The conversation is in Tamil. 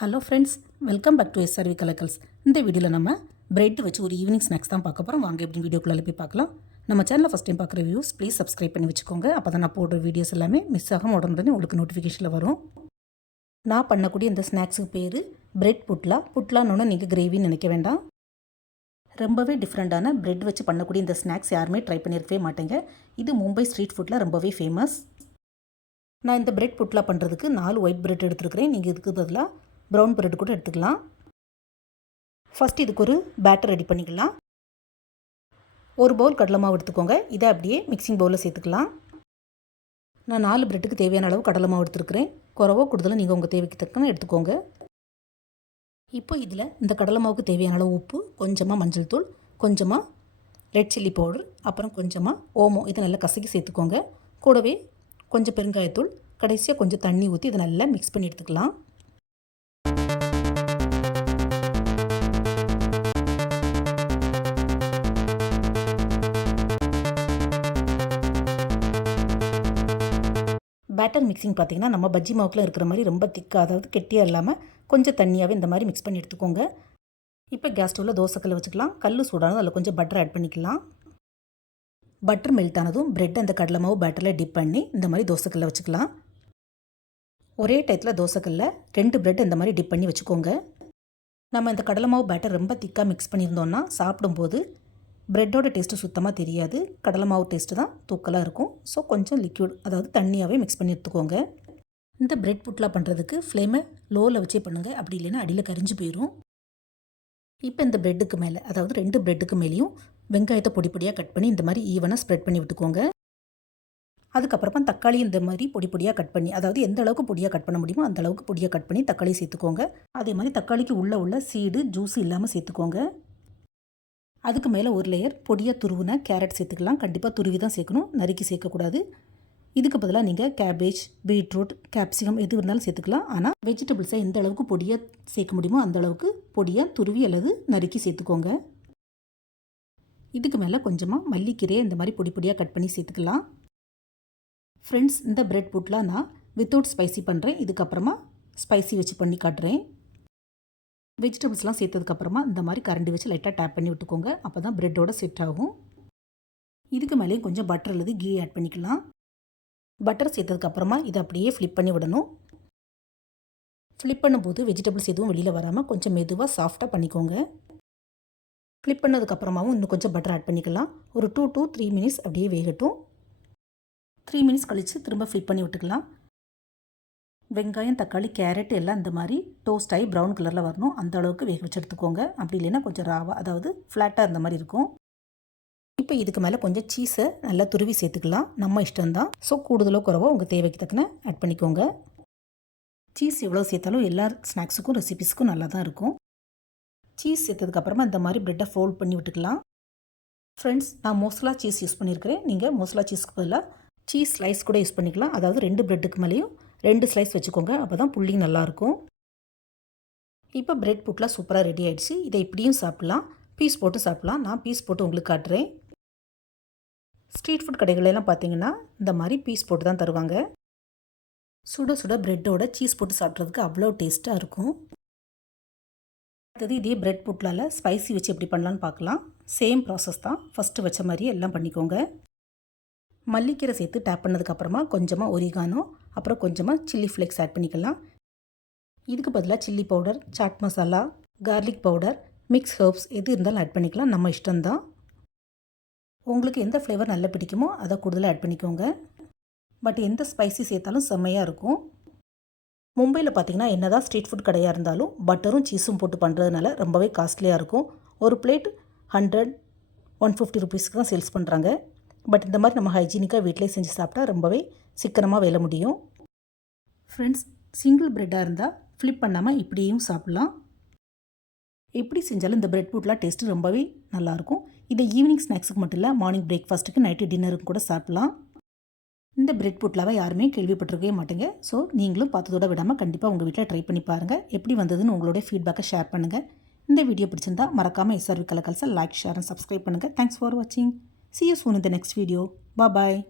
Hello friends welcome back to SRV Kalakkals இந்த வீடியோவில் நம்ம பிரெட் வச்சு ஒரு ஈவினிங் ஸ்நாக்ஸ் தான் பார்க்க போகிறோம் வாங்க எப்படி வீடியோக்குள்ளே போய் பார்க்கலாம். நம்ம சேனலில் ஃபஸ்ட் டைம் பார்க்குற வியூஸ் ப்ளீஸ் சப்ஸ்கிரைப் பண்ணி வச்சுக்கோங்க. அப்போ தான் நான் போடுற வீடியோஸ் எல்லாமே மிஸ் ஆகாம உடனே உங்களுக்கு நோட்டிஃபிகேஷனில் வரும். நான் பண்ணக்கூடிய இந்த ஸ்நாக்ஸுக்கு பேர் பிரெட் புட்லா புட்லான்னு நீங்கள் கிரேவின்னு நினைக்க வேண்டாம். ரொம்பவே டிஃப்ரெண்ட்டான பிரெட் வச்சு பண்ணக்கூடிய இந்த ஸ்நாக்ஸ் யாருமே ட்ரை பண்ணியிருக்கவே மாட்டேங்க. இது மும்பை ஸ்ட்ரீட் ஃபுட்டில் ரொம்பவே ஃபேமஸ் நான் இந்த பிரெட் புட்லா பண்ணுறதுக்கு நாலு ஒயிட் பிரெட் எடுத்துருக்கிறேன். நீங்கள் இதுக்கு பதிலாக ப்ரௌன் ப்ரெட் கூட எடுத்துக்கலாம். ஃபஸ்ட் இதுக்கு ஒரு பேட்டர் ரெடி பண்ணிக்கலாம். ஒரு பவுல் கடலை மாவு எடுத்துக்கோங்க. இதை அப்படியே மிக்சிங் பவுலில் சேர்த்துக்கலாம். நான் நாலு பிரெட்டுக்கு தேவையான அளவு கடலை மாவு எடுத்துருக்கிறேன். குறவோ கூடுதலாக நீங்கள் உங்கள் தேவைக்கு தக்கன எடுத்துக்கோங்க. இப்போ இதில் இந்த கடலை மாவுக்கு தேவையான அளவு உப்பு கொஞ்சமாக மஞ்சள் தூள் கொஞ்சமாக ரெட் சில்லி பவுடர் அப்புறம் கொஞ்சமாக ஓமம். இதை நல்லா கசக்கி சேர்த்துக்கோங்க. கூடவே கொஞ்சம் பெருங்காயத்தூள் கடைசியாக கொஞ்சம் தண்ணி ஊற்றி இதை நல்லா மிக்ஸ் பண்ணி எடுத்துக்கலாம். பேட்டர் மிக்சிங் பார்த்திங்கன்னா நம்ம பஜ்ஜி மாவுக்குள்ள இருக்கிற மாதிரி ரொம்ப திக்காக அதாவது கெட்டியாக இல்லாமல் கொஞ்சம் தண்ணியாகவே இந்த மாதிரி மிக்ஸ் பண்ணி எடுத்துக்கோங்க. இப்போ கேஸ் ஸ்டவ்வில் தோசைக்கல்ல வச்சுக்கலாம். கல் சூடானதும் அதில் கொஞ்சம் பட்டர் ஆட் பண்ணிக்கலாம். பட்டர் மெல்ட் ஆனதும் பிரெட் அந்த கடலை மாவு பேட்டரில் டிப் பண்ணி இந்த மாதிரி தோசைக்கல்ல வச்சுக்கலாம். ஒரே டயத்தில் தோசைக்கல்ல ரெண்டு பிரெட் இந்த மாதிரி டிப் பண்ணி வச்சுக்கோங்க. நம்ம இந்த கடலை மாவு பேட்டர் ரொம்ப திக்காக மிக்ஸ் பண்ணியிருந்தோம்னா சாப்பிடும்போது ப்ரெட்டோட டேஸ்ட்டு சுத்தமாக தெரியாது. கடலை மாவு டேஸ்ட்டு தான் தூக்கலாக இருக்கும். ஸோ கொஞ்சம் லிக்யூட் அதாவது தண்ணியாகவே மிக்ஸ் பண்ணி எடுத்துக்கோங்க. இந்த ப்ரெட் புட்லா பண்ணுறதுக்கு ஃப்ளேமை லோவில் வச்சே பண்ணுங்கள் அப்படி இல்லைன்னா அடியில் கரிஞ்சு போயிடும் இப்போ இந்த ப்ரெட்டுக்கு மேலே அதாவது ரெண்டு ப்ரெட்டுக்கு மேலேயும் வெங்காயத்தை பொடி பொடியாக கட் பண்ணி இந்த மாதிரி ஈவனாக ஸ்ப்ரெட் பண்ணி விட்டுக்கோங்க. அதுக்கப்புறமா தக்காளி இந்த மாதிரி பொடி பொடியாக கட் பண்ணி அதாவது எந்த அளவுக்கு பொடியாக கட் பண்ண முடியுமோ அந்த அளவுக்கு பொடியாக கட் பண்ணி தக்காளி சேர்த்துக்கோங்க. அதே மாதிரி தக்காளிக்கு உள்ளே உள்ள சீடு ஜூஸ் இல்லாமல் சேர்த்துக்கோங்க. அதுக்கு மேலே ஒரு லேயர் பொடியாக துருவுன கேரட் சேர்த்துக்கலாம். கண்டிப்பாக துருவி தான் சேர்க்கணும். நறுக்கி சேர்க்கக்கூடாது. இதுக்கு பதிலாக நீங்கள் கேபேஜ் பீட்ரூட் கேப்சிகம் எது இருந்தாலும் சேர்த்துக்கலாம். ஆனால் வெஜிடபிள்ஸை எந்த அளவுக்கு பொடியாக சேர்க்க முடியுமோ அந்த அளவுக்கு பொடியாக துருவி அல்லது நறுக்கி சேர்த்துக்கோங்க. இதுக்கு மேலே கொஞ்சமாக மல்லிக்கீரையை இந்த மாதிரி பொடி பொடியாக கட் பண்ணி சேர்த்துக்கலாம். ஃப்ரெண்ட்ஸ் இந்த பிரெட் புட்லாம் நான் வித்தவுட் ஸ்பைசி பண்ணுறேன் இதுக்கப்புறமா ஸ்பைசி வச்சு பண்ணி காட்டுறேன். வெஜிடபிள்ஸ்லாம் சேர்த்ததுக்கப்புறமா இந்த மாதிரி கரண்டி வச்சு லைட்டாக டேப் பண்ணி விட்டுக்கோங்க. அப்போ தான் ப்ரெட்டோட செட் ஆகும். இதுக்கு மேலேயும் கொஞ்சம் பட்டர் அல்லது கீ ஆட் பண்ணிக்கலாம். பட்டர் சேர்த்ததுக்கப்புறமா இதை அப்படியே ஃப்ளிப் பண்ணி விடணும். ஃப்ளிப் பண்ணும்போது வெஜிடபிள்ஸ் எதுவும் வெளியில் வராமல் கொஞ்சம் மெதுவாக சாஃப்டாக பண்ணிக்கோங்க. ஃப்ளிப் பண்ணதுக்கப்புறமாவும் இன்னும் கொஞ்சம் பட்டர் ஆட் பண்ணிக்கலாம். ஒரு டூ டூ த்ரீ மினிட்ஸ் அப்படியே வேகட்டும். த்ரீ மினிட்ஸ் கழித்து திரும்ப ஃப்ளிப் பண்ணி விட்டுக்கலாம். வெங்காயம் தக்காளி கேரட் எல்லாம் இந்த மாதிரி டோஸ்ட் ஆகி ப்ரௌன் கலரில் வரணும். அந்த அளவுக்கு வேக வச்சு எடுத்துக்கோங்க. அப்படி இல்லைன்னா கொஞ்சம் ராவாக அதாவது ஃப்ளாட்டாக இருந்த மாதிரி இருக்கும். இப்போ இதுக்கு மேலே கொஞ்சம் சீஸை நல்லா துருவி சேர்த்துக்கலாம். நம்ம இஷ்டம்தான். ஸோ கூடுதலோ குறவோ உங்கள் தேவைக்கு தக்கன ஆட் பண்ணிக்கோங்க. சீஸ் எவ்வளோ சேர்த்தாலும் எல்லா ஸ்நாக்ஸுக்கும் ரெசிபிஸ்க்கும் நல்லா தான் இருக்கும். சீஸ் சேர்த்ததுக்கப்புறமா இந்த மாதிரி ப்ரெட்டை ஃபோல்ட் பண்ணி விட்டுக்கலாம். ஃப்ரெண்ட்ஸ் நான் மோஸ்லா சீஸ் யூஸ் பண்ணியிருக்கிறேன். நீங்கள் மோஸ்லா சீஸ்க்கு பதிலாக சீஸ் ஸ்லைஸ் கூட யூஸ் பண்ணிக்கலாம். அதாவது ரெண்டு ப்ரெட்டுக்கு மேலேயும் ரெண்டு ஸ்லைஸ் வச்சுக்கோங்க. அப்போ தான் புள்ளி நல்லாயிருக்கும் இப்போ பிரெட் புட்லாம் சூப்பராக ரெடி ஆகிடுச்சு இதை இப்படியும் சாப்பிட்லாம். பீஸ் போட்டு சாப்பிட்லாம். நான் பீஸ் போட்டு உங்களுக்கு காட்டுறேன். ஸ்ட்ரீட் ஃபுட் கடைகளெல்லாம் பார்த்தீங்கன்னா இந்த மாதிரி பீஸ் போட்டு தான் தருவாங்க. சுட சுட ப்ரெட்டோட சீஸ் போட்டு சாப்பிட்றதுக்கு அவ்வளோ டேஸ்ட்டாக இருக்கும். அடுத்தது இதே பிரெட் புட்லால் ஸ்பைசி வச்சு எப்படி பண்ணலான்னு பார்க்கலாம் சேம் ப்ராசஸ் தான். ஃபஸ்ட்டு வச்ச மாதிரியே எல்லாம் பண்ணிக்கோங்க. மல்லிக்கீரை சேர்த்து டேப் பண்ணதுக்கப்புறமா கொஞ்சமாக ஒரிகானோ அப்புறம் கொஞ்சமாக சில்லி ஃப்ளேக்ஸ் ஆட் பண்ணிக்கலாம். இதுக்கு பதிலாக chilli powder chaat masala garlic powder mix herbs எது இருந்தாலும் ஆட் பண்ணிக்கலாம். நம்ம இஷ்டம்தான். உங்களுக்கு எந்த ஃப்ளேவர் நல்லா பிடிக்குமோ அதை கூடுதலாக ஆட் பண்ணிக்கோங்க. பட் எந்த ஸ்பைசி சேர்த்தாலும் செம்மையாக இருக்கும். மும்பையில் பார்த்தீங்கன்னா என்ன தான் ஸ்ட்ரீட் ஃபுட் கடையாக இருந்தாலும் பட்டரும் சீஸும் போட்டு பண்ணுறதுனால ரொம்பவே காஸ்ட்லியாக இருக்கும். ஒரு பிளேட் ஹண்ட்ரட் ஒன் ஃபிஃப்டி ருபீஸ்க்கு தான் சேல்ஸ் பண்ணுறாங்க பட் இந்த மாதிரி நம்ம ஹைஜீனிக்காக வீட்டிலே செஞ்சு சாப்பிட்டா ரொம்பவே சிக்கனமாக வேலை முடியும். ஃப்ரெண்ட்ஸ் சிங்கிள் ப்ரெட்டாக இருந்தால் ஃப்ளிப் பண்ணாமல் இப்படியும் சாப்பிட்லாம். எப்படி செஞ்சாலும் இந்த ப்ரெட் புட்லாம் டேஸ்ட்டு ரொம்பவே நல்லாயிருக்கும். இதை ஈவினிங் ஸ்நாக்ஸுக்கு மட்டும் இல்லை மார்னிங் பிரேக்ஃபாஸ்ட்டுக்கு நைட்டு டின்னருக்கு கூட சாப்பிட்லாம். இந்த பிரெட் புட்லாவை யாருமே கேள்விப்பட்டிருக்கவே மாட்டேங்க. ஸோ நீங்களும் பார்த்ததோட விடாமல் கண்டிப்பாக உங்கள் வீட்டில் ட்ரை பண்ணி பாருங்கள் எப்படி வந்ததுன்னு உங்களுடைய ஃபீட்பேக்கை ஷேர் பண்ணுங்கள் இந்த வீடியோ பிடிச்சிருந்தா மறக்காமல் எஸ்ஆர்வி கலக்கல்ஸை லைக் ஷேர் அண்ட் சப்ஸ்கிரைப் பண்ணுங்கள் தேங்க்ஸ் ஃபார் வாட்சிங் See you soon in the next video. Bye bye.